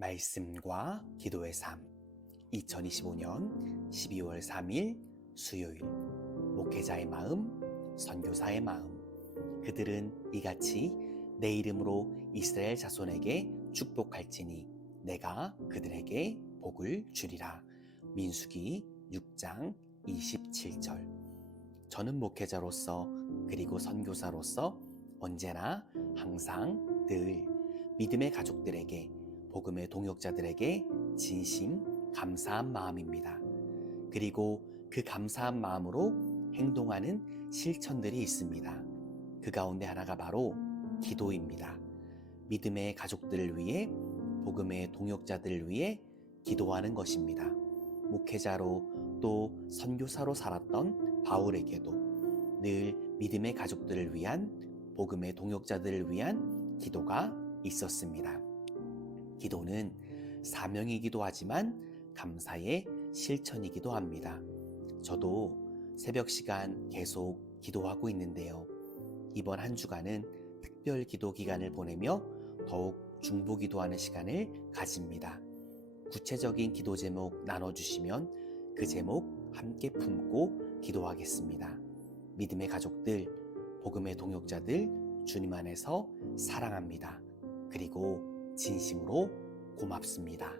말씀과 기도의 삶. 2025년 12월 3일 수요일. 목회자의 마음 선교사의 마음. 그들은 이같이 내 이름으로 이스라엘 자손에게 축복할지니 내가 그들에게 복을 주리라. 민수기 6장 27절. 저는 목회자로서 그리고 선교사로서 언제나 항상 늘 믿음의 가족들에게 복음의 동역자들에게 진심 감사한 마음입니다. 그리고 그 감사한 마음으로 행동하는 실천들이 있습니다. 그 가운데 하나가 바로 기도입니다. 믿음의 가족들을 위해 복음의 동역자들을 위해 기도하는 것입니다. 목회자로 또 선교사로 살았던 바울에게도 늘 믿음의 가족들을 위한 복음의 동역자들을 위한 기도가 있었습니다. 기도는 사명이기도 하지만 감사의 실천이기도 합니다. 저도 새벽 시간 계속 기도하고 있는데요. 이번 한 주간은 특별 기도 기간을 보내며 더욱 중보 기도하는 시간을 가집니다. 구체적인 기도 제목 나눠주시면 그 제목 함께 품고 기도하겠습니다. 믿음의 가족들, 복음의 동역자들 주님 안에서 사랑합니다. 그리고 진심으로 고맙습니다.